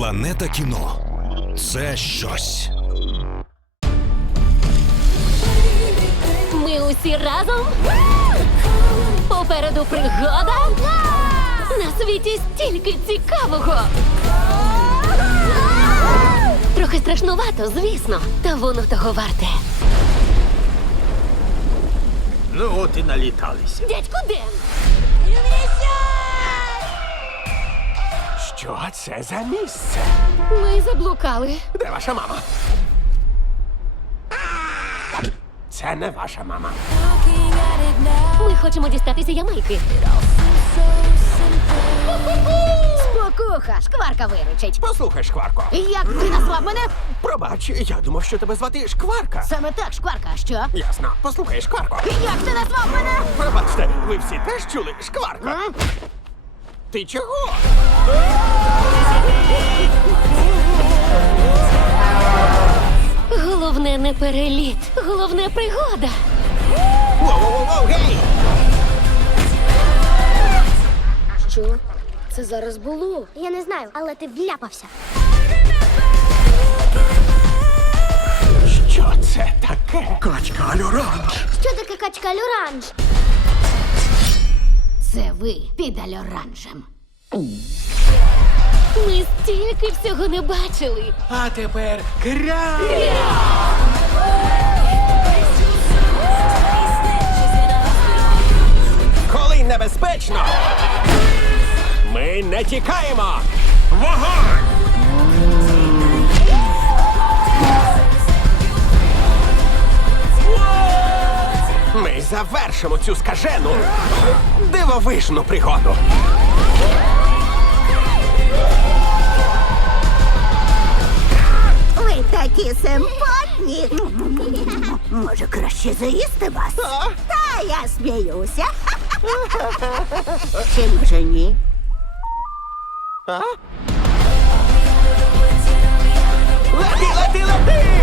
Планета кіно це щось. Ми усі разом. Попереду пригода. На світі стільки цікавого. Трохи страшнувато, звісно, та воно того варте. Ну, от і наліталися. Дядьку Ден! Це за місце? Ми заблукали. Де ваша мама? Це не ваша мама. Ми хочемо дістатися Ямайки. Спокуха, шкварка виручить. Послухай, шкварко. Як ти назвав мене? Пробач, я думав, що тебе звати шкварка. Саме так, шкварка, а що? Ясно. Послухай, шкварко. Як ти назвав мене? Пробачте, ви всі теж чули шкварка? Ти чого? Головне не переліт, головне пригода. Воу-воу-воу, гей! Що? Це зараз було? Я не знаю, але ти вляпався. Що це таке? Качка оранж. Що таке качка оранж? Це ви під альоранжем. Ми стільки всього не бачили. А тепер кря! Коли небезпечно, ми не тікаємо. Вогонь! Завершимо цю скажену дивовижну пригоду. Ви такі симпатні. Може, краще заїсти вас? Та я сміюся. Чи може ні? Лети, лети, лети!